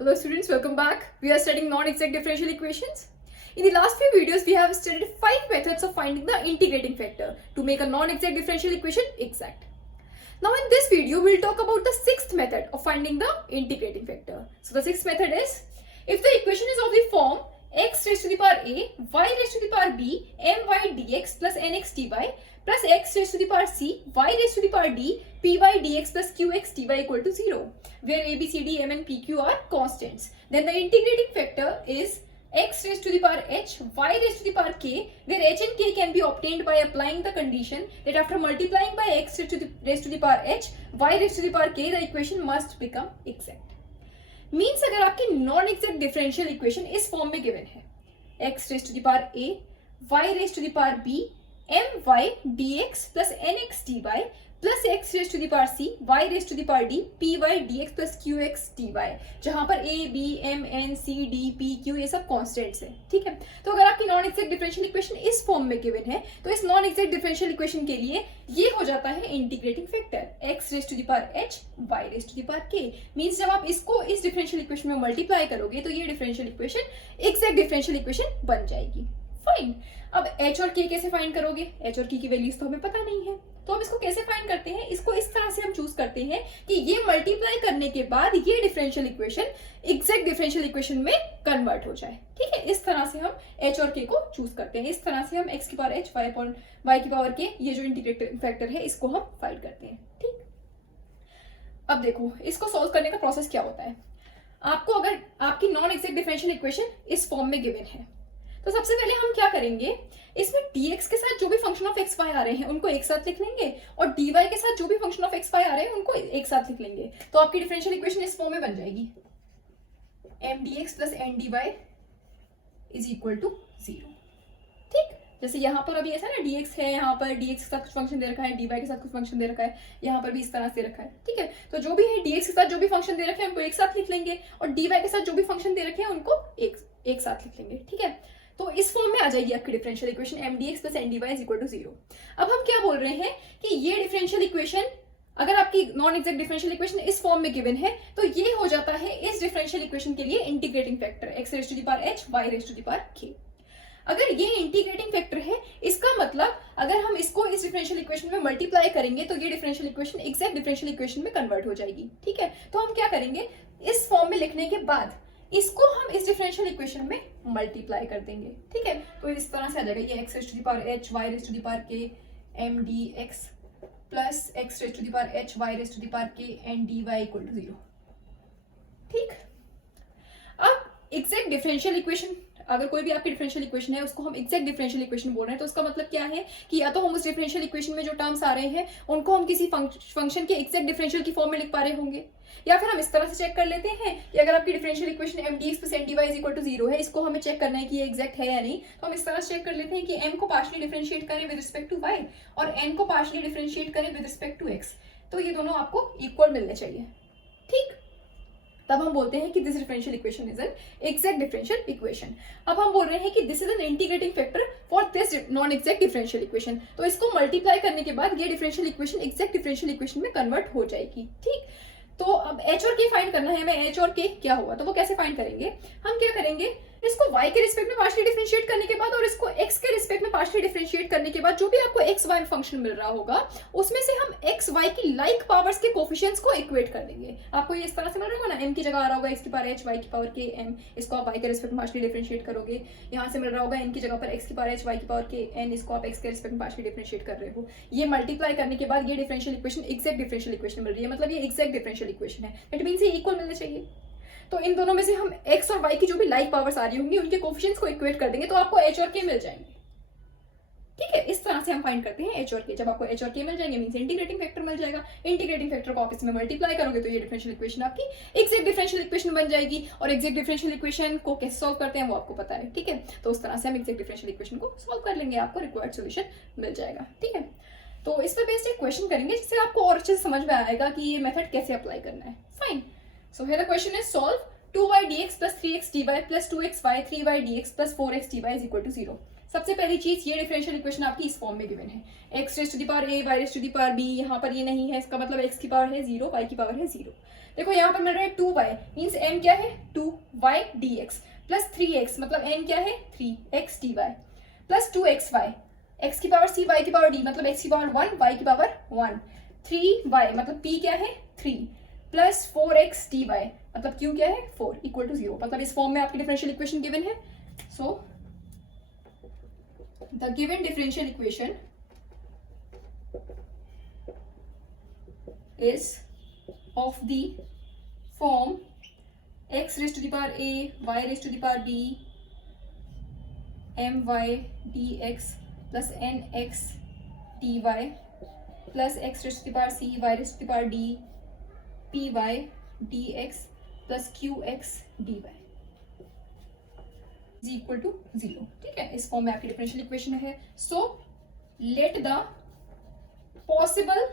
Hello students, welcome back. We are studying non-exact differential equations. In the last few videos, we have studied 5 methods of finding the integrating factor to make a non-exact differential equation exact. Now in this video, we'll talk about the 6th method of finding the integrating factor. So the 6th method is, if the equation is of the form x raised to the power a, y raised to the power b, my dx plus nx dy plus x raised to the power c, y raised to the power d, py dx plus qx dy equal to 0, where a, b, c, d, m and pq are constants. Then the integrating factor is x raised to the power h, y raised to the power k, where h and k can be obtained by applying the condition that after multiplying by x raised to the power h, y raised to the power k, the equation must become exact. Means अगर आपकी non exact differential equation इस form में given है, x raise to the power a, y raise to the power b, my dx plus nx dy plus x raise to the power c, y raise to the power d, py dx plus qx dy, जहां पर a, b, m, n, c, d, p, q ये सब constants है. ठीक है, तो अगर आपकी नॉन एग्जैक्ट डिफरेंशियल इक्वेशन इस फॉर्म में गिवन है, तो इस नॉन एग्जैक्ट डिफरेंशियल इक्वेशन के लिए ये हो जाता है integrating factor x raise to the power h, y raise to the power k. Means जब आप इसको इस डिफरेंशियल इक्वेशन में मल्टीप्लाई करोगे तो ये differential equation exact differential equation बन जाएगी. फाइन. अब h और k कैसे फाइंड करोगे? h और k की वैल्यूज तो हमें पता नहीं है, तो हम इसको कैसे फाइंड करते हैं? इसको इस तरह से हम चूज करते हैं कि ये मल्टीप्लाई करने के बाद ये differential equation exact differential equation में कन्वर्ट हो जाए. ठीक है, इस तरह से हम h और k को चूज करते हैं. इस तरह से हम x की पावर h, y की पावर k, ये जो इंटीग्रेटिंग फैक्टर है इसको हम फाइंड करते हैं. ठीक, अब देखो इसको सॉल्व करने का प्रोसेस क्या होता है. आपको अगर आपकी नॉन एग्जैक्ट डिफरेंशियल इक्वेशन इस फॉर्म में गिवन है, तो सबसे पहले हम क्या करेंगे, इसमें dx के साथ जो भी फंक्शन ऑफ x y आ रहे हैं उनको एक साथ लिख लेंगे और dy के साथ जो भी फंक्शन ऑफ x y आ रहे हैं उनको एक साथ लिख लेंगे. तो आपकी डिफरेंशियल इक्वेशन इस फॉर्म में बन जाएगी, m dx plus n dy is equal to 0. ठीक, जैसे यहाँ पर अभी ऐसा ना dx है, यहाँ पर dx के साथ कुछ फंक्शन दे रखा है, dy के साथ कुछ फंक्शन दे रखा है, यहाँ पर भी इस तरह से रखा है. ठीक है, तो जो भी है dx के साथ जो भी फंक्शन दे रखे हैं उनको एक साथ लिख लेंगे और dy के साथ जो भी फंक्शन दे रखे हैं उनको एक साथ लिख लेंगे. ठीक है, तो इस फॉर्म में आ जाएगी आपकी differential equation m dx plus n dy is equal to 0. अब हम क्या बोल रहे हैं कि ये डिफरेंशियल इक्वेशन अगर आपकी नॉन एग्जैक्ट डिफरेंशियल इक्वेशन इस फॉर्म में गिवन है तो ये हो जाता है इस डिफरेंशियल इक्वेशन के लिए integrating factor x raise to the power h, y raise to the power k. अगर ये इंटीग्रेटिंग फैक्टर है, इसका मतलब अगर हम इसको इस डिफरेंशियल इक्वेशन में मल्टीप्लाई करेंगे तो ये differential equation exact differential equation में कन्वर्ट हो जाएगी. ठीक है, तो हम क्या करेंगे, इस फॉर्म में लिखने के बाद इसको हम इस डिफरेंशियल इक्वेशन में मल्टीप्लाई कर देंगे. ठीक है, तो इस तरह से आ जाएगा ये x raise to the power h, y raise to the power k, m dx plus x raise to the power h, y raise to the power k, n dy equal to 0. ठीक, अब exact differential equation, अगर कोई भी आपकी differential equation है उसको हम exact differential equation बोल रहे हैं, तो उसका मतलब क्या है कि या तो हम उस डिफरेंशियल इक्वेशन में जो टर्म्स आ रहे हैं उनको हम किसी फंक्शन के एग्जैक्ट डिफरेंशियल की फॉर्म में लिख पा रहे होंगे, या फिर हम इस तरह से चेक कर लेते हैं कि अगर आपकी differential equation m dx plus n dy is equal to 0 है, इसको हमें चेक करना है कि ये एग्जैक्ट है या नहीं, तो हम इस तरह से चेक कर लेते हैं कि m को पार्शियली डिफरेंशिएट करें विद रिस्पेक्ट टू y और n को पार्शियली डिफरेंशिएट करें विद रिस्पेक्ट टू x, तो ये दोनों आपको इक्वल मिलने चाहिए. ठीक, तब हम बोलते हैं कि this differential equation is an exact differential equation. अब हम बोल रहे हैं कि this is an integrating factor for this non exact differential equation, तो इसको मल्टीप्लाई करने के बाद ये differential equation exact differential equation में कन्वर्ट हो जाएगी. ठीक, तो अब h और k फाइंड करना है हमें. h और k क्या हुआ, तो वो कैसे फाइंड करेंगे, हम क्या करेंगे, इसको y के रिस्पेक्ट में पार्शियली डिफरेंशिएट करने के बाद और इसको x के रिस्पेक्ट में पार्शियली डिफरेंशिएट करने के बाद जो भी आपको x y फंक्शन मिल रहा होगा उसमें से हम x y की लाइक पावर्स के कोफिशिएंट्स को इक्वेट कर देंगे. आपको ये इस तरह से मिल रहा होगा ना, m की जगह आ रहा होगा x की पावर h, y की पावर k, m, इसको आप y के रिस्पेक्ट में पार्शियली डिफरेंशिएट करोगे. यहाँ से मिल रहा होगा n की जगह पर x की पावर h, y की पावर k, n, इसको आप x के रिस्पेक्ट में पार्शियली डिफरेंशिएट कर रहे हो. ये मल्टीप्लाई करने के बाद ये differential equation exact differential equation मिल रही है, मतलब ये एग्जैक्ट डिफरेंशियल इक्वेशन है. दैट मींस ये इक्वल मिलने चाहिए. तो इन दोनों में से हम x और y की जो भी लाइक पावर्स आ रही होंगी उनके कोफिशिएंट्स को इक्वेट कर देंगे तो आपको h और k मिल जाएंगे. ठीक है, इस तरह से हम फाइंड करते हैं h और k. जब आपको h और k मिल जाएंगे मींस इंटीग्रेटिंग फैक्टर मिल जाएगा. इंटीग्रेटिंग फैक्टर को आप इसमें मल्टीप्लाई करोगे तो ये डिफरेंशियल इक्वेशन आपकी एग्जैक्ट डिफरेंशियल इक्वेशन बन जाएगी. और एग्जैक्ट डिफरेंशियल इक्वेशन को कैसे सॉल्व करते हैं वो आपको पता है. ठीक है, तो उस तरह से हम एग्जैक्ट डिफरेंशियल इक्वेशन को सॉल्व कर लेंगे, आपको रिक्वायर्ड सॉल्यूशन मिल जाएगा. ठीक है, तो इस पर बेस्ड एक क्वेश्चन करेंगे जिससे आपको और अच्छे से समझ में आएगा कि ये मेथड कैसे अप्लाई करना है. Fine, so here the question is solve 2y dx plus 3x dy plus 2xy 3y dx plus 4x dy is equal to 0. सबसे पहली चीज, ये डिफरेंशियल इक्वेशन आपकी इस फॉर्म में गिवन है, x raise to the power a, y raise to the power b, यहाँ पर ये नहीं है, इसका मतलब x की पावर है 0, y की पावर है 0. देखो यहाँ पर मिल रहा है 2y मीन्स m क्या है 2y dx प्लस 3x मतलब n क्या है 3x dy plus 2xy x की पावर c y की पावर d मतलब x की पावर 1 y की पावर 1 3y मतलब p क्या है 3 प्लस 4x dy मतलब q क्या है 4 इक्वल टू 0। मतलब इस फॉर्म में आपकी डिफरेंशियल इक्वेशन गिवन है। So the given differential equation is of the form x raised to the power a y raised to the power b my dx plus nx dy plus x raised to the power c y raised to the power d py dx plus qx dy is equal to 0। ठीक है, इस form में आपकी differential equation है। So let the possible,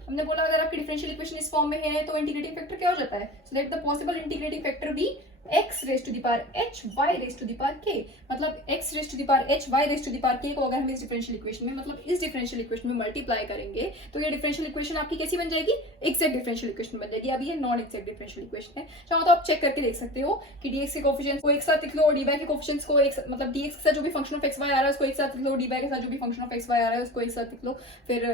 हमने बोला अगर आपकी डिफरेंशियल इक्वेशन इस फॉर्म में है तो इंटीग्रेटिंग फैक्टर क्या हो जाता है, so let the possible integrating factor be x raise to the power h y raise to the power k। मतलब x raise to the power h y raise to the power k को अगर हम इस differential equation में मतलब इस differential equation में multiply करेंगे तो ये डिफरेंशियल इक्वेशन आपकी कैसी बन जाएगी, एक्जैक्ट डिफरेंशियल इक्वेशन बन जाएगी। अब ये नॉन एक्जैक्ट डिफरेंशियल इक्वेशन है, चाहो तो आप चेक करके देख सकते हो कि dx के कोएफिशिएंट्स को एक साथ लिख लो और dy के कोएफिशिएंट्स को एक मतलब dx के साथ जो भी फंक्शन ऑफ x y आ रहा है उसको एक साथ लिख लो, dy के साथ जो भी फंक्शन ऑफ x y आ रहा है उसको एक साथ लिख लो, फिर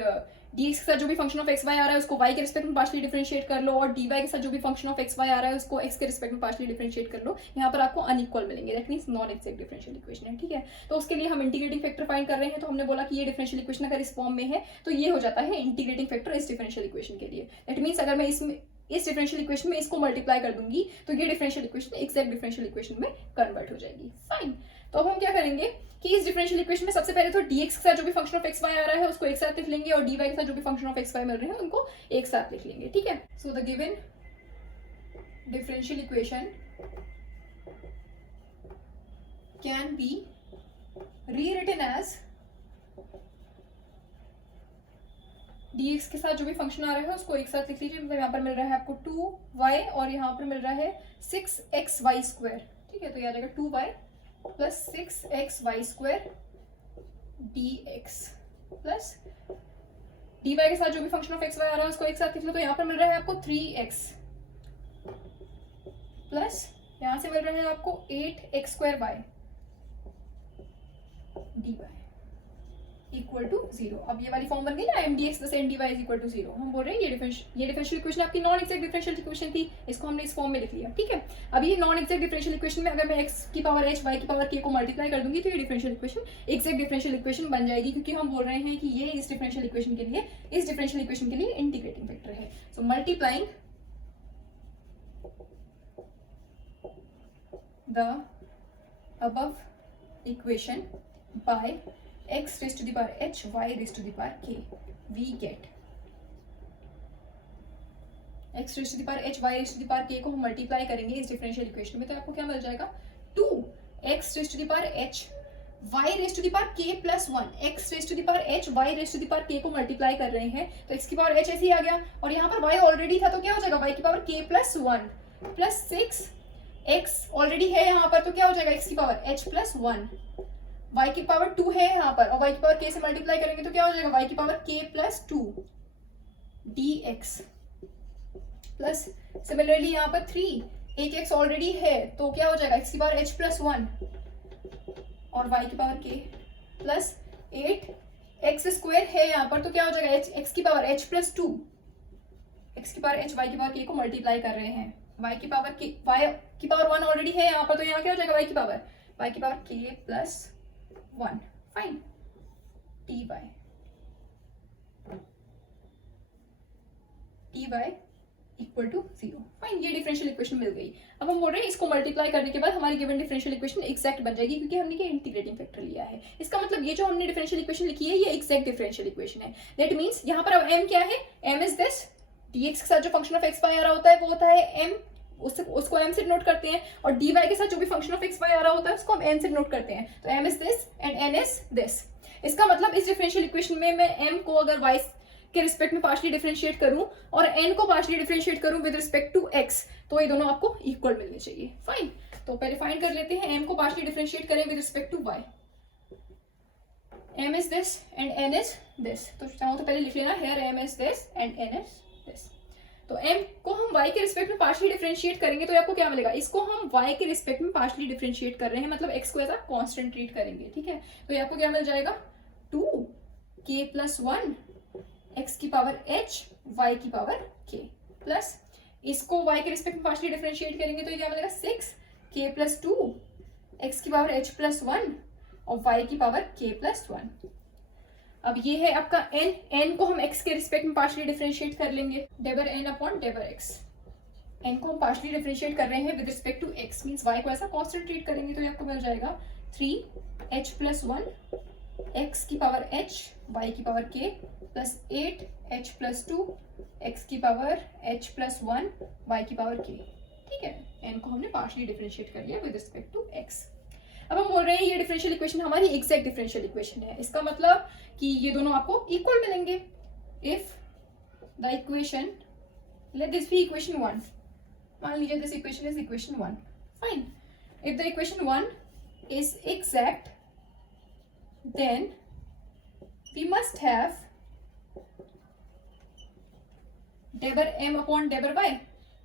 dx के साथ जो भी फंक्शन ऑफ x y आ रहा है उसको y के रिस्पेक्ट में पार्शियली डिफरेंशिएट कर लो और dy के साथ जो भी फंक्शन ऑफ x y आ रहा है उसको x के रिस्पेक्ट में पार्शियली डिफरेंशिएट कर लो। यहाँ पर आपको अनइक्वल मिलेंगे, that means non exact differential equation है। ठीक है, तो उसके लिए हम इंटीग्रेटिंग फैक्टर फाइंड कर रहे हैं। तो हमने बोला कि ये डिफरेंशियल इक्वेशन अगर इस फॉर्म में है तो ये हो जाता है इंटीग्रेटिंग फैक्टर इस डिफरेंशियल इक्वेशन के लिए। दैट मींस अगर मैं इसमें इस डिफरेंशियल इक्वेशन में इसको मल्टीप्लाई कर दूंगी तो ये differential equation exact differential equation में कन्वर्ट हो जाएगी। फाइन, तो अब हम क्या करेंगे कि इस डिफरेंशियल इक्वेशन में सबसे पहले तो dx के साथ जो भी फंक्शन ऑफ xy आ रहा है उसको एक साथ लिख लेंगे और dy के साथ जो भी फंक्शन ऑफ xy मिल रहे हैं उनको एक साथ लिख लेंगे। ठीक है, so the given differential equation can be rewritten as dx के साथ जो भी फंक्शन आ रहा है उसको एक साथ लिख लीजिए। मतलब यहाँ पर मिल रहा है आपको 2y और यहाँ पर मिल रहा है 6xy स्क्वायर। ठीक है, तो ये आ जाएगा 2y plus 6xy square dx plus dy के साथ जो भी फंक्शन ऑफ xy आ रहा है उसको एक साथ लिख लो। तो यहाँ पर मिल रहा है आपको 3x प्लस यहाँ से मिल रहा है आपको 8x square y dy equal to 0। अब ये वाली फॉर्म बन गई ना mdx plus ndy is equal to 0। हम बोल रहे हैं ये डिफरेंशियल इक्वेशन आपकी नॉन एक्जैक्ट डिफरेंशियल इक्वेशन थी, इसको हमने इस फॉर्म में लिख लिया। ठीक है, अब ये नॉन एक्जैक्ट डिफरेंशियल इक्वेशन में अगर मैं x की पावर h y की पावर k को मल्टीप्लाई कर दूंगी तो ये differential equation exact differential equation बन जाएगी, क्योंकि हम बोल रहे हैं कि ये इस डिफरेंशियल इक्वेशन के लिए इंटीग्रेटिंग फैक्टर है। So multiplying the above equation by x raised to the power h y raised to the power k we get x raised to the power h y raised to the power k को हम multiply करेंगे इस differential equation में तो आपको क्या मिल जाएगा 2x raised to the power h y raised to the power k plus 1 x raised to the power h y raised to the power k को मल्टीप्लाई कर रहे हैं तो x की पावर h ऐसे ही आ गया और यहाँ पर y ऑलरेडी था तो क्या हो जाएगा y की power k plus 1 plus 6 x already है यहाँ पर तो क्या हो जाएगा x की पावर h plus 1 y की पावर 2 है यहाँ पर और y की पावर k से मल्टीप्लाई करेंगे तो क्या हो जाएगा y की power k plus 2 dx plus similarly यहाँ पर 3 एक x ऑलरेडी है तो क्या हो जाएगा x की पावर h प्लस 1 और y की power k plus 8 x square है यहाँ पर तो क्या हो जाएगा x की पावर h प्लस 2 x की पावर h y की पावर k को मल्टीप्लाई कर रहे हैं y की पावर 1 ऑलरेडी है यहाँ पर तो यहाँ क्या हो जाएगा y की power k plus 1 fine dy equal to 0। Fine, ये डिफरेंशियल इक्वेशन मिल गई। अब हम बोल रहे हैं इसको मल्टीप्लाई करने के बाद हमारी गिवन डिफरेंशियल इक्वेशन एक्जैक्ट बन जाएगी क्योंकि हमने ये इंटीग्रेटिंग फैक्टर लिया है। इसका मतलब ये जो हमने डिफरेंशियल इक्वेशन लिखी है ये एक्जैक्ट डिफरेंशियल इक्वेशन है। दैट मींस यहाँ पर अब m क्या है, m इज दिस dx के साथ जो फंक्शन ऑफ x y आ रहा होता है वो होता है m, उसको m से डिनोट करते हैं और dy के साथ जो भी फंक्शन ऑफ x y आ रहा होता है उसको हम n से डिनोट करते हैं। तो m is this and n is this. इसका मतलब इस डिफरेंशियल इक्वेशन में मैं m को अगर y के रिस्पेक्ट में पार्शियली डिफरेंशिएट करूं और n को पार्शियली डिफरेंशिएट करूं विद रिस्पेक्ट टू x तो ये दोनों आपको इक्वल मिलने चाहिए। फाइन, तो पहले फाइंड कर लेते हैं m को पार्शियली डिफरेंशिएट करें with respect to y। m is this and n is this, तो चाहो तो पहले लिख लेना here m is this and n is this. तो m को हम y के रिस्पेक्ट में पार्शली डिफरेंशिएट करेंगे तो आपको क्या मिलेगा, इसको हम y के रिस्पेक्ट में पार्शली डिफरेंशिएट कर रहे हैं, मतलब x को एज अ कांस्टेंट ट्रीट करेंगे, ठीक है। तो ये आपको क्या मिल जाएगा 2k + 1 x की पावर h y की पावर k प्लस इसको y के रिस्पेक्ट में पार्शली डिफरेंशिएट करेंगे तो ये क्या मिलेगा 6k + 2 x की पावर h + 1 और y की पावर k + 1। अब ये है आपका n को हम x के रिस्पेक्ट में पार्शली डिफरेंशिएट कर लेंगे, डेबर n अपॉन डेबर x। n को हम पार्शली डिफरेंशिएट कर रहे हैं with respect to x, means y को ऐसा कांस्टेंट ट्रीट करेंगे तो ये आपको मिल जाएगा 3h + 1 x की पावर h y की power k plus 8h + 2 x की पावर h + 1 y की पावर k, ठीक है। n को हमने पार्शली डिफरेंशिएट कर लिया विद रिस्पेक्ट टू x। अब हम बोल रहे हैं ये डिफरेंशियल इक्वेशन हमारी एग्जैक्ट डिफरेंशियल इक्वेशन है, इसका मतलब कि ये दोनों आपको इक्वल मिलेंगे। If the equation, let this be equation 1, मान लीजिए this equation is equation 1, fine. If the equation 1 is exact then we must have del m upon del y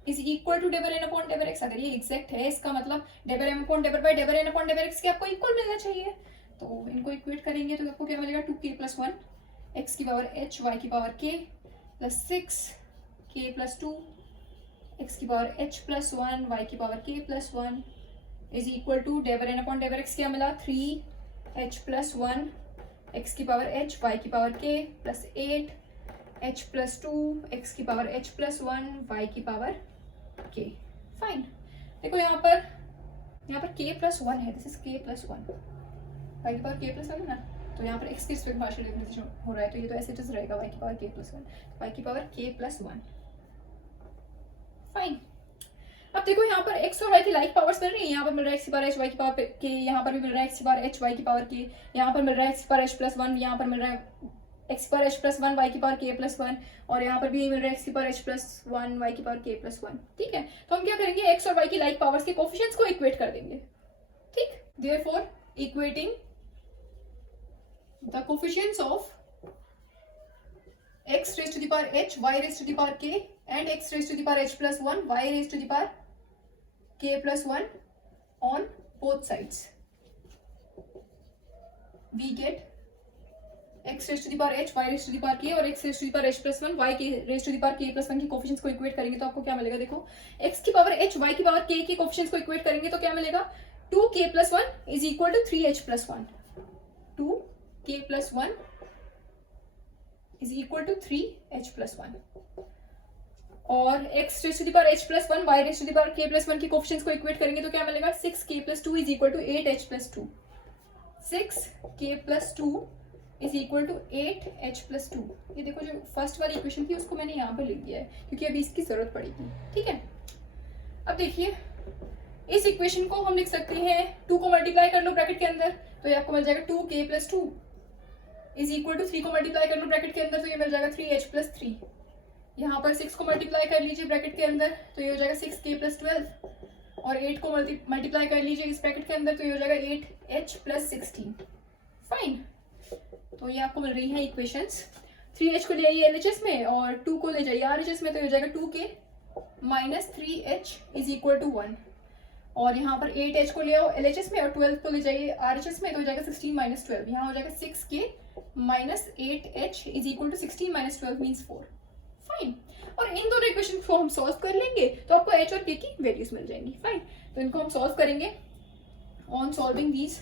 is equal to डेबर n upon डेबर x। अगर ये exact है इसका मतलब del m upon del y डेबर n upon डेबर x के आपको equal मिलना चाहिए। तो इनको इक्वेट करेंगे तो आपको क्या मिलेगा 2k + 1 x की पावर h y की power k plus 6k + 2 x की पावर h + 1 y की power k + 1 is equal to डेबर n upon डेबर x क्या मिला 3h + 1 x की पावर h y की power k plus 8h + 2 x की power h + 1 y की power k, fine. देखो यहाँ पर k + 1 है, दिस इज k + 1, y की पावर k + 1 है ना, तो यहाँ पर x के रिस्पेक्ट पार्शियल डिफरेंशिएशन हो रहा है तो ये तो ऐसे जैसे रहेगा y की पावर k + 1, y की पावर k + 1, फाइन। अब देखो यहाँ पर x और y की लाइक पावर्स मिल रही है, यहाँ पर मिल रहा है x की पावर h y की पावर k, यहाँ पर भी मिल रहा है x की पावर h y की पावर k, यहाँ पर मिल रहा है x की पावर h + 1, यहाँ पर मिल रहा है x की पावर h + 1 y की पावर k + 1 और यहाँ पर भी मिल रहा है x की पावर h + 1 y की पावर k + 1, ठीक है। तो हम क्या करेंगे x और y की लाइक पावर्स के कोफिशिएंट्स को इक्वेट कर देंगे, ठीक। Therefore equating the coefficients of x raised to the power h, y raised to the power k and x raised to the power h + 1, y raised to the power k + 1 on both sides, we get x raised to the power h, y raised to the power k और x raised to the power h + 1, y raised to the power k + 1 की coefficients को equate करेंगे तो आपको क्या मिलेगा, देखो x की पावर h, y की पावर k की कोफिशिएंट्स को इक्वेट करेंगे तो क्या मिलेगा 2k + 1 is equal to 3h + 1, 2k + 1 is equal to 3h + 1 और x raised to the power h + 1, y raised to the power k + 1 की कोफिशिएंट्स को इक्वेट करेंगे तो क्या मिलेगा 6k + 2 is equal to 8h + 2, 6k + 2 is equal to 8h + 2। ये देखो जो फर्स्ट वाली इक्वेशन थी उसको मैंने यहाँ पर लिख दिया है क्योंकि अभी इसकी जरूरत पड़ेगी, ठीक है। अब देखिए इस इक्वेशन को हम लिख सकते हैं 2 को मल्टीप्लाई कर लो ब्रैकेट के अंदर तो ये आपको मिल जाएगा 2k + 2 इज इक्वल टू 3 को मल्टीप्लाई कर लो ब्रैकेट के अंदर तो ये मिल जाएगा 3h + 3। यहाँ पर 6 को मल्टीप्लाई कर लीजिए ब्रैकेट के अंदर तो ये हो जाएगा 6k + 12 और 8 को मल्टीप्लाई कर लीजिए इस ब्रैकेट के अंदर तो ये हो जाएगा 8h + 16, फाइन। तो ये आपको मिल रही है इक्वेशंस। 3h को ले आइए LHS में और 2 को ले जाइए RHS में तो ये हो जाएगा 2k - 3h is equal to 1 और यहाँ पर 8h को ले आओ LHS में और 12 को ले जाइए RHS में तो हो जाएगा 16 - 12, यहाँ हो जाएगा 6k - 8h is equal to 16 - 12 means 4, fine. और इन दोनों इक्वेशन को हम सॉल्व कर लेंगे तो आपको h और k की वैल्यूज मिल जाएंगी, फाइन। तो इनको हम सॉल्व करेंगे। On solving these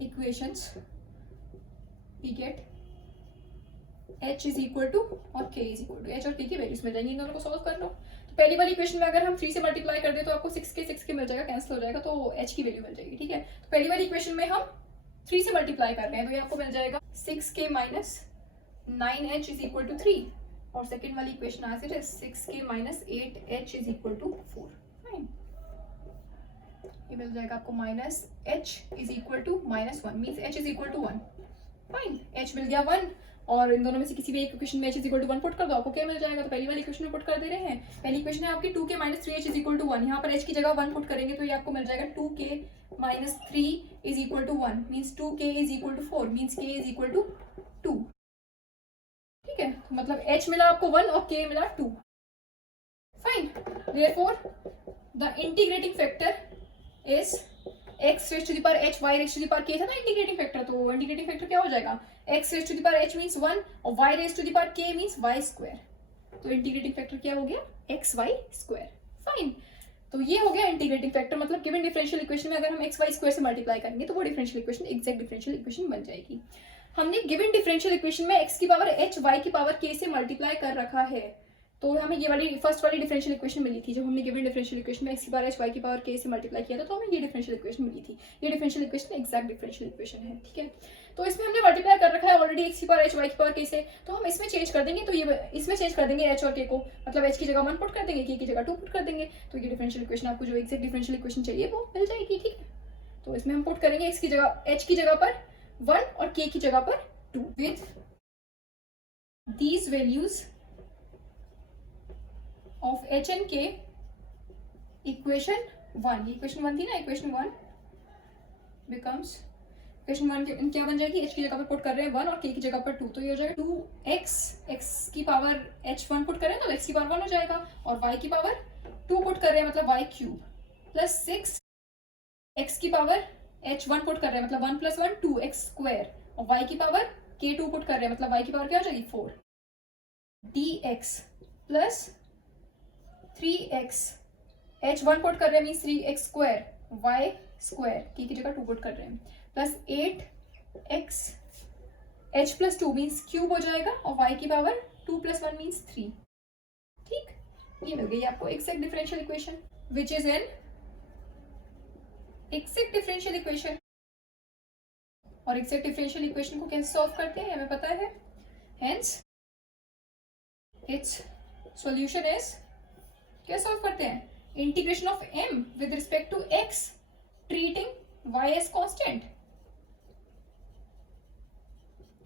equations we get h is equal to और k is equal to, h और k की वैल्यूज मिल जाएंगी। इन दोनों को सॉल्व कर लो। तो पहली वाली इक्वेशन में अगर हम 3 से मल्टीप्लाई कर दे तो आपको 6k मिल जाएगा, कैंसिल हो जाएगा तो h की वैल्यू मिल जाएगी, ठीक है। तो पहली वाली इक्वेशन में हम 3 से मल्टीप्लाई कर रहे हैं तो ये आपको मिल जाएगा 6k - 9h is equal to 3 और सेकेंड वाली equation as it is 6k - 8h is equal to 4, fine. ये मिल जाएगा आपको -h is equal to -1 means h is equal to 1, fine. h मिल गया 1 और इन दोनों में से किसी भी एक इक्वेशन में h is equal to 1 put कर दो, आपको क्या मिल जाएगा। तो पहली वाली इक्वेशन में पुट कर दे रहे हैं, पहली इक्वेशन है आपकी 2k - 3h is equal to 1, यहाँ पर h की जगह 1 पुट करेंगे तो ये आपको मिल जाएगा 2k - 3 is equal to 1 means 2k is equal to 4 means k is equal to 2, मतलब h मिला आपको 1 और k मिला 2. Fine. Therefore the integrating factor is x raise to the power h, y raise to the power k था ना integrating factor, तो integrating factor क्या हो जाएगा, x raise to the power h means 1 और y raise to the power k means y square. तो integrating factor क्या हो गया, एक्स वाई स्क्वायर. फाइन. तो ये हो गया इंटीग्रेटिंग फैक्टर. मतलब गिवन डिफरेंशियल इक्वेशन में अगर हम एक्स वाई स्क्वायर से मल्टीप्लाई करेंगे तो वो differential equation exact differential equation बन जाएगी. हमने गिवन डिफरेंशियल इक्वेशन में एक्स की पावर एच, वाई की पावर के से मल्टीप्लाई कर रखा है, तो हमें ये वाली फर्स्ट वाली डिफरेंशियल इक्वेशन मिली थी. जब हमने गिवन डिफरेंशियल इक्वेशन में एक्स की पावर एच, वाई की पावर के से मल्टीप्लाई किया था तो हमें ये डिफरेंशियल इक्वेशन मिली थी. ये differential equation exact differential equation है. ठीक है. तो इसमें हमने मल्टीप्लाई कर रखा है ऑलरेडी एक्स की पावर एच, वाई की पावर के से, तो हम इसमें चेंज कर देंगे. तो ये इसमें चेंज कर देंगे एच और के को, मतलब एच की जगह 1 पुट कर देंगे, के की जगह 2 पुट कर देंगे. तो ये डिफरेंशियल इक्वेशन आपको जो एग्जैक्ट डिफरेंशियल इक्वेशन चाहिए वो मिल जाएगी. ठीक है. तो इसमें हम पुट करेंगे एक्स की जगह, एच की जगह पर 1 और के की जगह पर 2 with these values of h and k. Equation 1, equation 1 थी ना, इक्वेशन 1 becomes इक्वेशन 1 क्या बन जाएगी, h की जगह पर पुट कर रहे हैं 1 और k की जगह पर 2, तो ये हो जाएगा 2x, x की पावर h1 पुट कर रहे हैं तो x की पावर 1 हो जाएगा, और y की पावर 2 पुट कर रहे हैं मतलब y क्यूब, प्लस 6 x की पावर h1 पुट कर रहे हैं मतलब 1 प्लस 1 2x स्क्वायर, और y की पावर k2 पुट कर रहे हैं मतलब y की पावर क्या हो जाएगी 4 dx plus 3x, h1 put कर रहे हैं means 3x square, y square की जगह 2 पुट कर रहे हैं, plus 8x, h plus 2 means cube हो जाएगा, और y की पावर 2 प्लस 1 मीन्स 3. ठीक. ये मिल गई आपको exact differential equation which is an exact differential equation. और एक्सैक्ट डिफरेंशियल इक्वेशन को कैसे सॉल्व करते हैं हमें पता है. हेंस इट्स सॉल्यूशन इज, क्या सॉल्व करते हैं, integration of m with respect to x treating y as constant.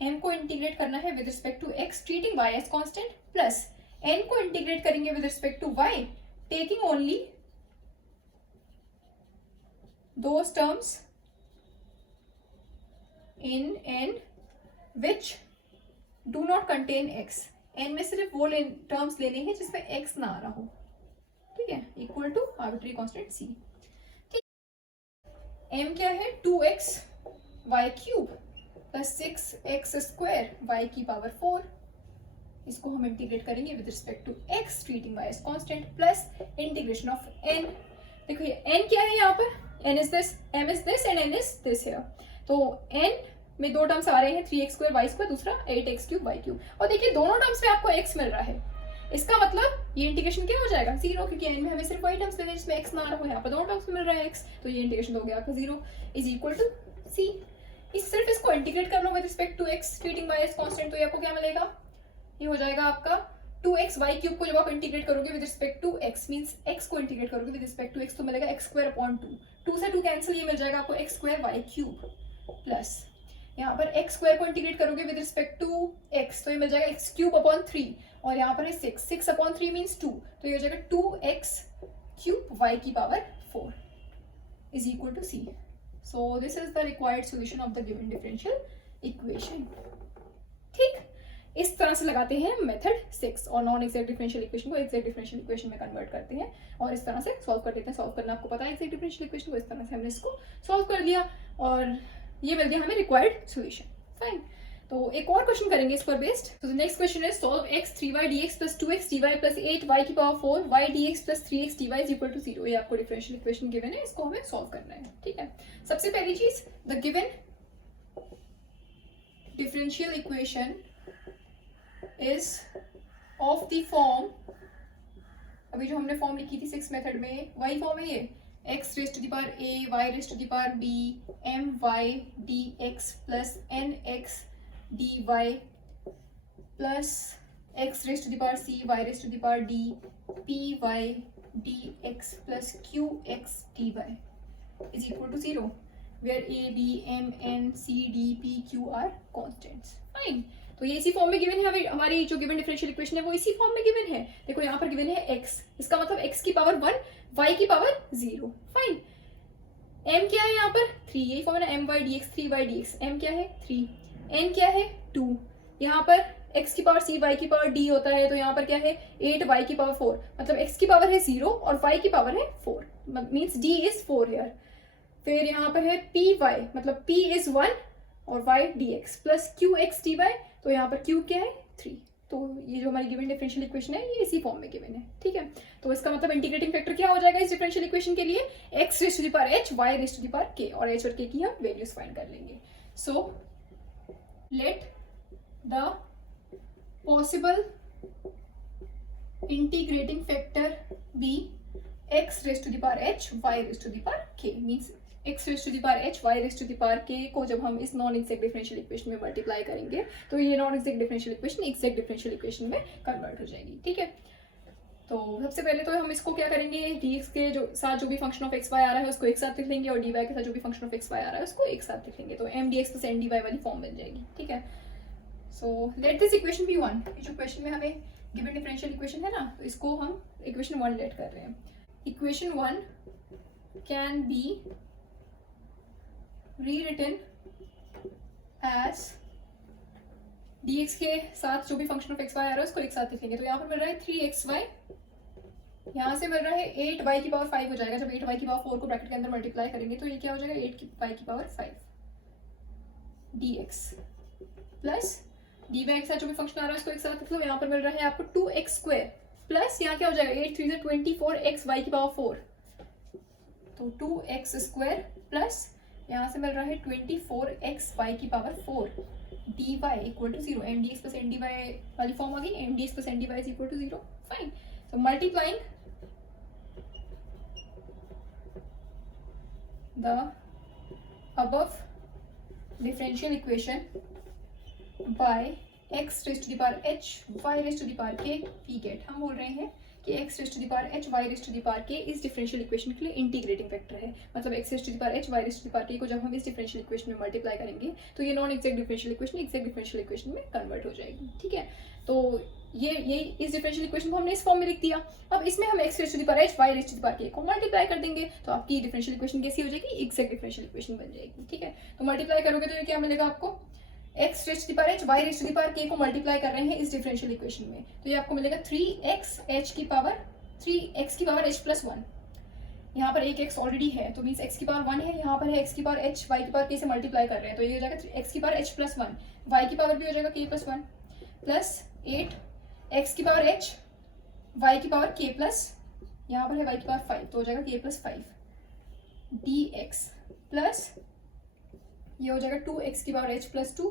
m को इंटीग्रेट करना है with respect to x treating y as constant, plus n को इंटीग्रेट करेंगे with respect to y taking only those terms in n which do not contain x. n में सिर्फ वो terms लेने हैं जिसमें x ना आ रहा हो. ठीक है. Equal to arbitrary constant c. ठीक. m क्या है 2x y cube plus 6x square y की पावर 4. इसको हम इंटीग्रेट करेंगे with respect to x treating y as constant, plus integration of n. देखो ये n क्या है यहाँ पर, n is this, m is this and n is this here. तो n में दो टर्म्स आ रहे हैं 3x स्क्वायर y स्क्वायर, दूसरा 8x क्यूब y क्यूब, और देखिए दोनों टर्म्स में आपको x मिल रहा है. इसका मतलब ये इंटीग्रेशन क्या हो जाएगा 0, क्योंकि n में हमें सिर्फ वही टर्म्स लेने हैं जिसमें x ना आ रहा हो. यहाँ पर दोनों टर्म्स में मिल रहा है x, तो ये इंटीग्रेशन हो गया आपका 0 इज इक्वल टू c. सिर्फ इसको इंटीग्रेट कर लो with respect to x treating y as constant, तो ये आपको क्या मिलेगा, ये हो जाएगा आपका 2x y क्यूब को जब आप इंटीग्रेट करोगे with respect to x means x को इंटीग्रेट करोगे विद रिस्पेक्ट टू x तो मिलेगा x स्क्वायर अपॉन 2. 2 से 2 कैंसिल, ये मिल जाएगा आपको x square y cube, plus यहाँ पर x स्क्वायर को इंटीग्रेट करोगे विद रिस्पेक्ट टू x तो ये मिल जाएगा x क्यूब अपॉन 3, और यहाँ पर है 6 अपॉन 3 मीन्स 2, तो ये हो जाएगा 2x क्यूब y की power 4 is equal to c. So this is the required solution of the given differential equation. ठीक. इस तरह से लगाते हैं मेथड 6 और नॉन एक्सैक्ट डिफरेंशियल इक्वेशन को एक्सैक्ट डिफरेंशियल इक्वेशन में कन्वर्ट करते हैं और इस तरह से सॉल्व कर देते हैं. सॉल्व करना आपको पता है एक्सैक्ट डिफरेंशियल इक्वेशन को, इस तरह से हमने इसको सॉल्व कर दिया और ये मिल गया हमें रिक्वायर्ड सॉल्यूशन. फाइन. तो एक और क्वेश्चन करेंगे इस पर बेस्ड. तो the next question is solve x 3y dx plus 2x dy plus 8y की power 4 y dx plus 3x dy is equal to 0. ये आपको डिफरेंशियल इक्वेशन गिवन है, इसको हमें सॉल्व करना है. ठीक है. सबसे पहली चीज, the given differential equation is of the form, अभी जो हमने फॉर्म लिखी थी 6 मेथड में वही फॉर्म है ये, x raised to the power a y raised to the power b my dx plus nx dy plus x raised to the power c y raised to the power d py dx plus qx dy is equal to 0 where a b m n c d p q are constants. Fine. तो ये इसी form में given है, हमारी जो given differential equation है वो इसी फॉर्म में गिवन है. देखो यहाँ पर गिवन है x, इसका मतलब x की पावर 1 y की पावर 0. फाइन. m क्या है यहाँ पर 3, यही formula m y dx 3 y dx. m क्या है 3, n क्या है 2, यहाँ पर x की पावर c y की पावर d होता है, तो यहाँ पर क्या है 8y की पावर 4, मतलब x की पावर है 0 और y की पावर है 4, मीन्स d इज 4 हेयर। फिर यहाँ पर है पी वाई, मतलब p इज 1 और y dx plus Q X D Y, तो यहाँ पर q क्या है 3। तो ये जो हमारी गिवन डिफरेंशियल इक्वेशन है ये इसी फॉर्म में गिवन है, ठीक है। तो इसका मतलब इंटीग्रेटिंग फैक्टर क्या हो जाएगा इस डिफरेंशियल इक्वेशन के लिए, x raise to the power h, y raise to the power k, और h और k की हम वैल्यूज फाइंड कर लेंगे। So let the possible integrating factor be x raise to the power h, y raise to the power k, मींस x raise to the power h, y raise to the power k को जब हम इस non exact differential equation में multiply करेंगे तो ये non exact differential equation exact differential equation में कन्वर्ट हो जाएगी, ठीक है। तो सबसे पहले तो हम इसको क्या करेंगे, dx के जो साथ जो भी फंक्शन ऑफ x y आ रहा है उसको एक साथ लिख लेंगे और dy के साथ जो भी फंक्शन ऑफ x y आ रहा है उसको एक साथ लिख लेंगे, तो m dx plus n dy वाली फॉर्म बन जाएगी, ठीक है। So let this equation be 1, जो क्वेश्चन में हमें गिवन डिफरेंशियल इक्वेशन है ना, तो इसको हम इक्वेशन 1 लेट कर रहे हैं। Equation 1 can be rewritten as dx के साथ जो भी फंक्शन ऑफ x y आ रहा है उसको एक साथ लिखेंगे, तो यहाँ पर मिल रहा है 3xy, यहाँ से मिल रहा है 8y की पावर 5 हो जाएगा, जब 8y की पावर 4 को ब्रैकेट के अंदर मल्टीप्लाई करेंगे तो ये क्या हो जाएगा 8y की पावर 5 dx प्लस dy के साथ जो भी फंक्शन आ रहा है उसको एक साथ लिख लो, यहाँ पर मिल रहा है आपको 2x स्क्वायर प्लस यहाँ क्या हो जाएगा 8 3 24 x y की पावर 4, तो 2x स्क्वायर प्लस यहाँ से मिल रहा है 24x y की power 4 dy equal to 0, M D X plus N D Y वाली फॉर्म आ गई, M D X plus N D Y is equal to 0, fine. So multiplying the above differential equation by x raise to the power h, y raise to the power k, we get, हम बोल रहे हैं कि x raise to the power h, y raise to the power k इस differential equation के लिए integrating factor है, मतलब x raise to the power h, y raise to the power k को जब हम इस डिफरेंशियल इक्वेशन में मल्टीप्लाई करेंगे तो ये non exact differential equation exact differential equation में कन्वर्ट हो जाएगी, ठीक है। तो ये इस डिफरेंशियल इक्वेशन को हमने इस फॉर्म में लिख दिया। अब इसमें हम x raise to the power h, y raise to the power k को मल्टीप्लाई कर देंगे तो आपकी डिफरेंशियल इक्वेशन कैसी हो जाएगी, एक्जैक्ट डिफरेंशियल इक्वेशन बन जाएगी, ठीक है। तो मल्टीप्लाई करोगे तो ये क्या मिलेगा आपको, x raise to the power h, y raise to the power k को मल्टीप्लाई कर रहे हैं इस डिफरेंशियल इक्वेशन में, तो ये आपको मिलेगा 3x h की पावर 3x की पावर h प्लस 1, यहाँ पर एक x ऑलरेडी है तो मीन्स x की पावर 1 है, यहाँ पर है x की पावर h, y की पावर k से मल्टीप्लाई कर रहे हैं तो ये हो जाएगा x की पावर h प्लस 1, y की पावर भी हो जाएगा k प्लस 1 प्लस 8 x की पावर h, y की पावर k प्लस, यहाँ पर है y की पावर 5 तो हो जाएगा k प्लस 5 dx प्लस ये हो जाएगा 2x की पावर h प्लस 2,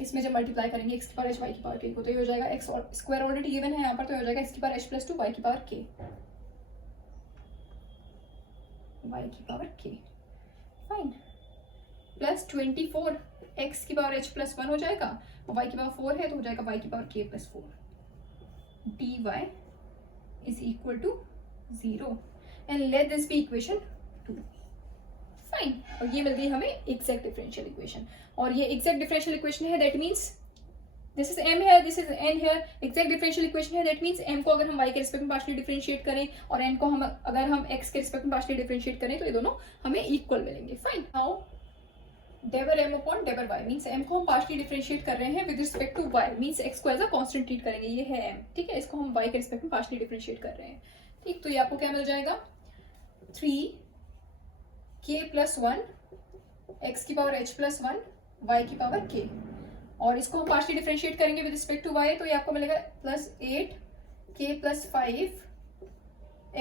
इसमें जब मल्टीप्लाई करेंगे x की पावर h, y की पावर k को तो ये हो जाएगा x और स्क्वायर ऑलरेडी गिवन है यहाँ पर, तो ये हो जाएगा x की पावर h प्लस 2, y की पावर k, y की power k, fine, plus 24 x की पावर h प्लस 1 हो जाएगा और y की पावर 4 है तो हो जाएगा y की power k plus 4 dy is equal to 0 and let this be equation 2, फाइन। और ये मिल गई हमें एग्जैक्ट डिफरेंशियल इक्वेशन, और ये एग्जैक्ट डिफरेंशियल इक्वेशन है, that means this is m है, दिस इज n है, एग्जैक्ट डिफरेंशियल इक्वेशन है, दैट मींस m को अगर हम y के रिस्पेक्ट में पार्शियली डिफरेंशिएट करें और n को हम अगर हम x के रिस्पेक्ट में पार्शियली डिफरेंशिएट करें तो ये दोनों हमें इक्वल मिलेंगे, fine. Now del m upon del y means m को हम पार्शियली डिफरेंशिएट कर रहे हैं with respect to y, means x को एज अ कांस्टेंट ट्रीट करेंगे, ये है m, ठीक है, इसको हम y के रिस्पेक्ट में पार्शियली डिफरेंशिएट कर रहे हैं, ठीक। तो ये आपको क्या मिल जाएगा 3k प्लस 1 x की पावर h प्लस 1 y की पावर k, और इसको हम पार्शियली डिफरेंशिएट करेंगे विद रिस्पेक्ट टू y तो ये आपको मिलेगा प्लस 8k प्लस 5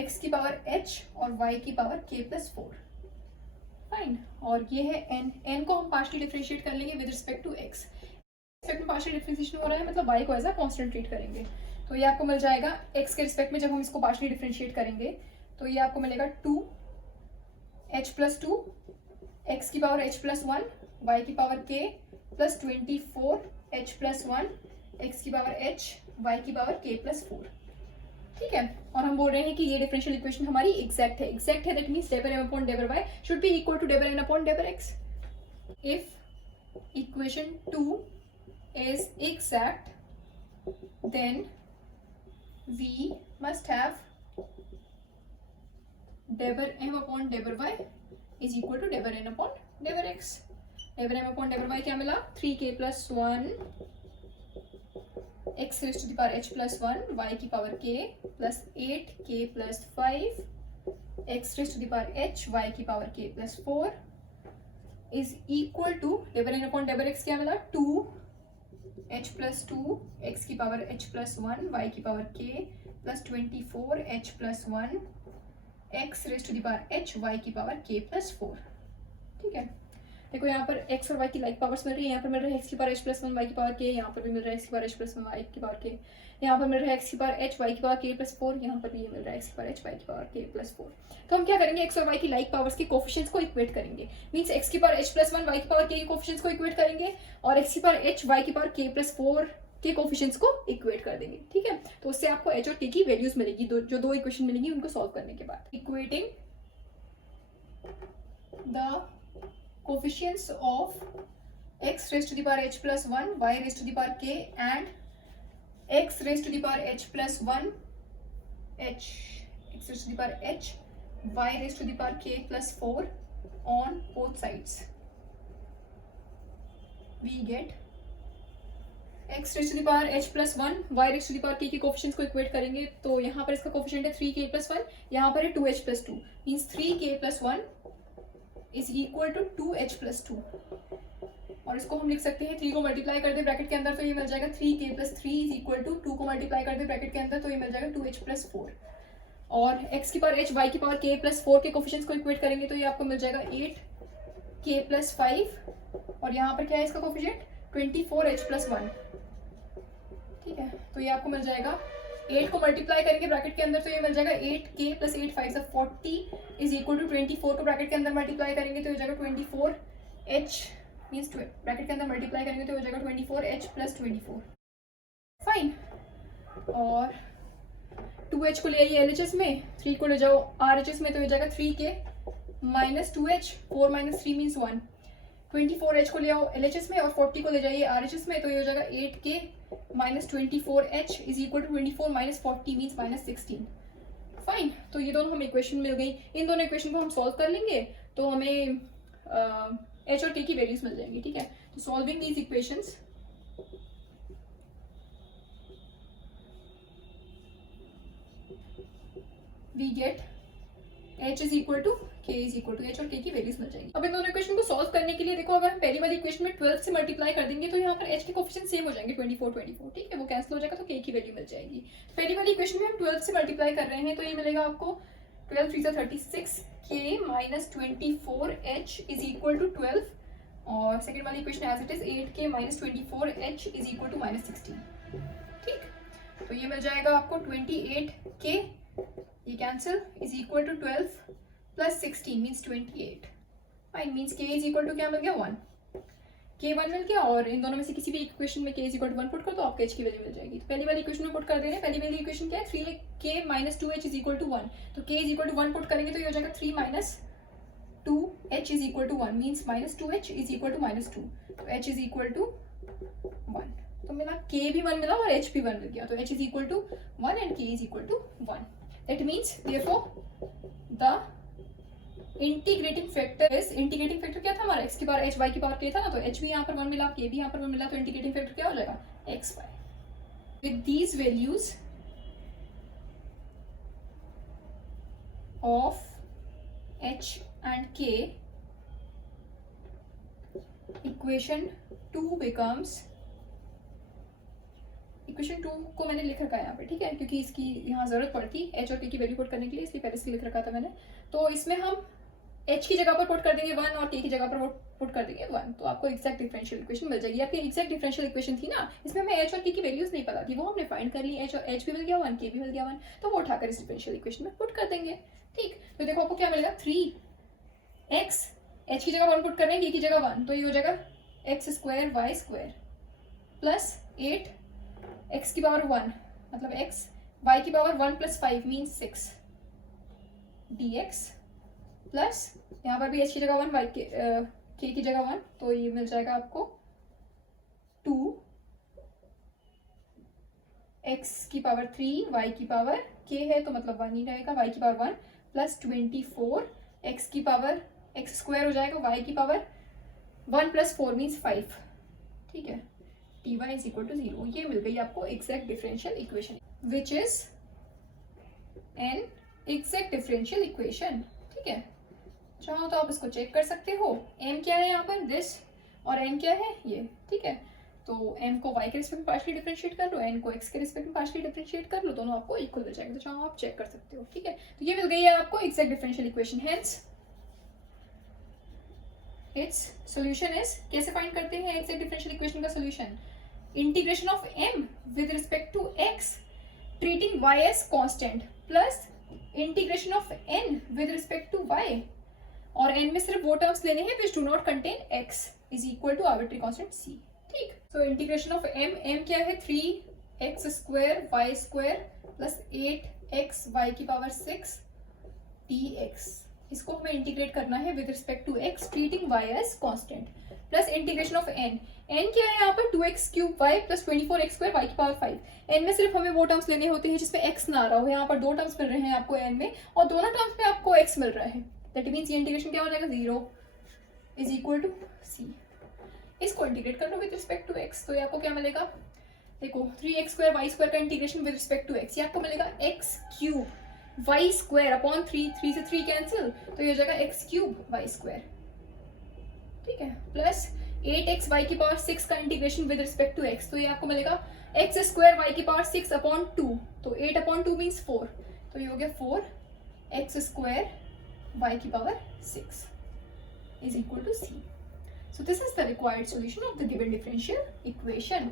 x की पावर h और y की पावर k प्लस 4, फाइन। और ये है n को हम पार्शियली डिफरेंशिएट कर लेंगे with respect to x, respect में पार्शियल डिफरेंशिएशन हो रहा है मतलब y को एज अ कांस्टेंट ट्रीट करेंगे, तो ये आपको मिल जाएगा x के रिस्पेक्ट में जब हम इसको पार्शियली डिफरेंशिएट करेंगे तो ये आपको मिलेगा 2h प्लस 2 x की पावर h प्लस 1 y की power k plus 24h plus 1 x की पावर h y की पावर k प्लस 4, ठीक है। और हम बोल रहे हैं कि ये डिफरेंशियल इक्वेशन हमारी एग्जैक्ट है, एग्जैक्ट है that means del m upon del y should be equal to del n upon del x। If equation 2 is exact then we must have del m upon del y is equal to del n upon del x। Del m upon del y क्या मिला 3k plus 1 x raised to the power h plus 1 y की power k plus 8k plus 5 x raised to the power h y की power k plus 4 is equal to double n upon double x क्या मिला 2 h plus 2 x की power h plus 1 y की power k plus 24 h plus 1 x raised to the power h y की power k plus 4। ठीक है, देखो यहाँ पर x और y की लाइक पावर्स मिल रही है, यहाँ पर मिल रहा है x की पावर h प्लस 1 y की पावर k, यहाँ पर भी मिल रहा है x की पावर h प्लस 1 y की पावर k, यहाँ पर मिल रहा है x की पावर h y की पावर k प्लस 4, यहाँ पर भी ये मिल रहा है x की पावर h y की पावर k प्लस 4। तो हम क्या करेंगे, x और y की लाइक पावर्स के कोफिशिएंट्स को इक्वेट करेंगे, मींस x की पावर h प्लस 1 y की पावर k के कोफिशिएंट्स को इक्वेट करेंगे और x की पावर h y की पावर k प्लस 4 के कोफिशिएंट्स को इक्वेट कर देंगे। ठीक है, तो उससे आपको h और k की वैल्यूज मिलेगी, जो दो इक्वेशन मिलेंगी उनको सॉल्व करने के बाद। Equating the coefficients of x raised to the power h plus 1, y raised to the power k and x raised to the power h plus 1 x raised to the power h, y raised to the power k plus 4 on both sides. We get x raised to the power h plus 1, y raised to the power k के coefficients को equate करेंगे, तो यहाँ पर इसका coefficient है 3k plus 1, यहाँ पर है 2h plus 2, means 3k plus 1 is equal to 2h plus 2, और इसको हम लिख सकते हैं 3 को मल्टीप्लाई कर दे ब्रैकेट के अंदर तो ये मिल जाएगा 3k plus 3 is equal to 2 को मल्टीप्लाई कर दे ब्रैकेट के अंदर तो ये मिल जाएगा 2h plus 4, और x की पावर h y की पावर k plus 4 के कोफिशिएंट्स को इक्वेट करेंगे तो ये आपको मिल जाएगा 8k plus 5, और यहाँ पर क्या है इसका कोफिशिएंट 24h plus 1। ठीक है, तो ये आपको मिल जाएगा 8 को मल्टीप्लाई करेंगे ब्रैकेट के अंदर तो ये मिल जाएगा 8k plus 8 5 40 is equal to 24 को ब्रैकेट के अंदर मल्टीप्लाई करेंगे तो हो जाएगा 24h, मीन्स ब्रैकेट के अंदर मल्टीप्लाई करेंगे तो हो जाएगा 24h plus 24। फाइन, और 2h को ले आइए LHS में, 3 को ले जाओ RHS में तो हो जाएगा 3k minus 2h, 4 minus 3 means 1, 24h को ले आओ LHS में और 40 को ले जाइए RHS में तो ये हो जाएगा 8k minus 24h is equal to 24 minus 40 means minus 16। Fine, तो ये दोनों हमें इक्वेशन मिल गई, इन दोनों इक्वेशन को हम सॉल्व कर लेंगे तो हमें h और k की वैल्यूज मिल जाएंगी। ठीक है, तो solving these equations we get h is equal to k is equal to h और k की वैल्यूज मिल जाएंगी। अब इन दोनों इक्वेशन को सॉल्व करने के लिए देखो, अगर हम पहली वाली इक्वेशन में 12 से मल्टीप्लाई कर देंगे तो यहाँ पर h के कोफिशिएंट सेम हो जाएंगे 24 24। ठीक है, वो कैंसिल हो जाएगा तो k की वैल्यू मिल जाएगी। पहली वाली इक्वेशन में हम 12 से मल्टीप्लाई कर रहे हैं तो ये मिलेगा आपको 12 3 36 k minus 24h is equal to 12, और सेकेंड वाली equation as it is 8k minus 24h is equal to minus 16। ठीक, तो ये मिल जाएगा आपको 28k, ये cancel, is equal to 12 plus 16 means 28। Fine, means k is equal to क्या मिल गया 1, k 1 मिल गया, और इन दोनों में से किसी भी इक्वेशन में k is equal to 1 put कर तो आपको h की वैल्यू मिल जाएगी। तो पहली वाली इक्वेशन में पुट कर दे रहे हैं, पहली वाली इक्वेशन क्या है 3k minus 2h is equal to 1, तो k is equal to 1 put करेंगे तो ये हो जाएगा 3 minus 2h is equal to 1 means minus 2h is equal to minus 2, तो h इज इक्वल टू 1, तो मिला k भी 1 मिला और h भी 1 मिल गया, तो h is equal to 1 and k is equal to 1। That means therefore the integrating factor is, integrating factor क्या था हमारा x की पावर h y की पावर k था ना, तो h भी यहाँ पर 1 मिला k भी यहाँ पर 1 मिला, तो integrating factor क्या हो जाएगा x y। With these values of h and k, equation 2 becomes, equation 2 को मैंने लिख रखा है यहाँ पे, ठीक है, क्योंकि इसकी यहाँ जरूरत पड़ती h और k की वैल्यू पुट करने के लिए, इसलिए पहले से लिख रखा था मैंने। तो इसमें हम h की जगह पर पुट कर देंगे 1 और k की जगह पर पुट कर देंगे 1, तो आपको एग्जैक्ट डिफरेंशियल इक्वेशन मिल जाएगी। आपकी एग्जैक्ट डिफरेंशियल इक्वेशन थी ना, इसमें हमें h और k की वैल्यूज नहीं पता थी, वो हमने फाइंड कर ली, h भी मिल गया 1, k भी मिल गया 1, तो वो उठाकर इस डिफरेंशियल इक्वेशन में पुट कर देंगे। ठीक, तो देखो आपको क्या मिलेगा 3x, h की जगह 1 पुट कर रहे हैं, k की जगह 1, तो ये हो जाएगा x square y square plus 8 x की पावर 1 मतलब x, y की power 1 plus 5 means 6 dx plus यहाँ पर भी h की जगह 1 y k की जगह 1, तो ये मिल जाएगा आपको 2 x की पावर 3 y की पावर k है तो मतलब 1 ही रहेगा, y की पावर 1 प्लस 24 x की पावर x स्क्वायर हो जाएगा, y की पावर 1 प्लस 4 मीन्स 5। ठीक है, T Y is equal to 0। ये मिल गई आपको exact differential equation, which is an exact differential equation. ठीक है, चाहो तो आप इसको चेक कर सकते हो। m क्या है यहाँ पर, दिस, और n क्या है, ये। ठीक है, तो m को y के रिस्पेक्ट में पार्शियली डिफरेंशिएट कर लो, n को x के रिस्पेक्ट में पार्शियली डिफरेंशिएट कर लो, दोनों आपको इक्वल मिल जाएंगे। तो चाहो आप चेक कर सकते हो। ठीक है, तो ये मिल गई है आपको exact differential equation. Hence its solution is, कैसे फाइंड करते हैं एग्जैक्ट डिफरेंशियल इक्वेशन का solution, integration of m with respect to x treating y as constant plus integration of n with respect to y, और n में सिर्फ वो terms लेने हैं which do not contain x is equal to arbitrary constant c। ठीक, so integration of m क्या है, 3x square y square plus 8x y की पावर 6 dx। इसको हमें इंटीग्रेट करना है with respect to x treating y as constant plus integration of n क्या है यहाँ पर 2x cube y plus 24x square y की पावर 5। n में सिर्फ हमें वो टर्म्स लेने होते हैं जिसमें x ना आ रहा हो। यहाँ पर दो टर्म्स मिल रहे हैं आपको n में, और दोनों टर्म्स में आपको x मिल रहा है। दैट मीन्स ये इंटीग्रेशन क्या हो जाएगा, 0 इज इक्वल टू c। इसको इंटीग्रेट कर लो विद रिस्पेक्ट टू x, तो ये आपको क्या मिलेगा, देखो 3x स्क्वायर y स्क्वायर का integration with respect to x, ये आपको मिलेगा x cube y square upon 3 से 3 कैंसिल, तो ये हो जाएगा x क्यूब y स्क्वायर। ठीक है, प्लस 8x y की पावर 6 का integration with respect to x, तो ये आपको मिलेगा x स्क्वायर y की पावर 6 अपॉन 2, तो 8 अपॉन 2 मीन्स 4, तो ये हो गया 4x स्क्वायर y की power 6 is equal to c. So this is the required solution of the given differential equation.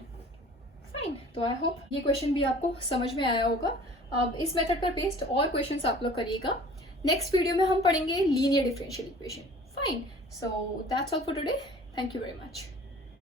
Fine. तो I hope ये क्वेश्चन भी आपको समझ में आया होगा। अब इस मेथड पर बेस्ड और क्वेश्चंस आप लोग करिएगा। नेक्स्ट वीडियो में हम पढ़ेंगे linear differential equation. Fine, so that's all for today. Thank you very much.